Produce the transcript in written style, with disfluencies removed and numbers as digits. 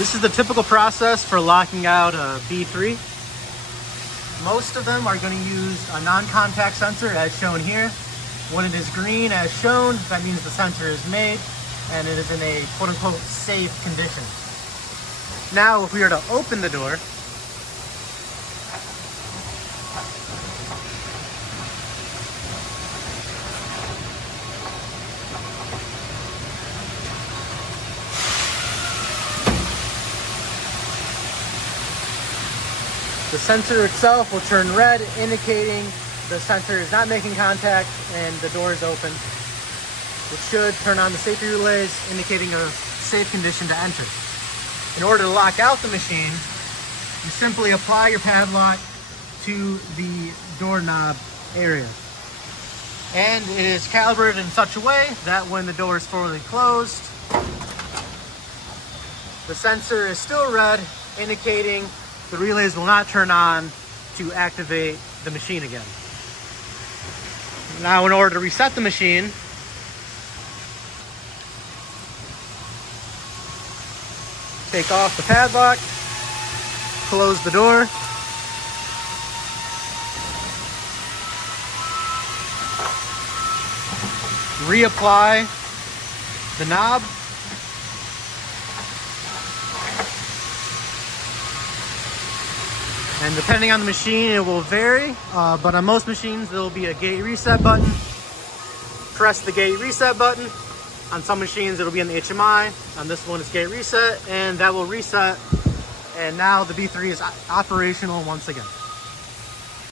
This is the typical process for locking out a B3. Most of them are going to use a non-contact sensor as shown here. When it is green as shown, that means the sensor is made and it is in a quote-unquote safe condition. Now if we were to open the door, the sensor itself will turn red, indicating the sensor is not making contact and the door is open. It should turn on the safety relays, indicating a safe condition to enter. In order to lock out the machine, you simply apply your padlock to the doorknob area. And it is calibrated in such a way that when the door is fully closed, the sensor is still red, indicating the relays will not turn on to activate the machine again. Now, in order to reset the machine, take off the padlock, close the door, reapply the knob, and depending on the machine, it will vary, but on most machines, there will be a gate reset button. Press the gate reset button. On some machines, it'll be on the HMI. On this one, it's gate reset, and that will reset. And now the B3 is operational once again.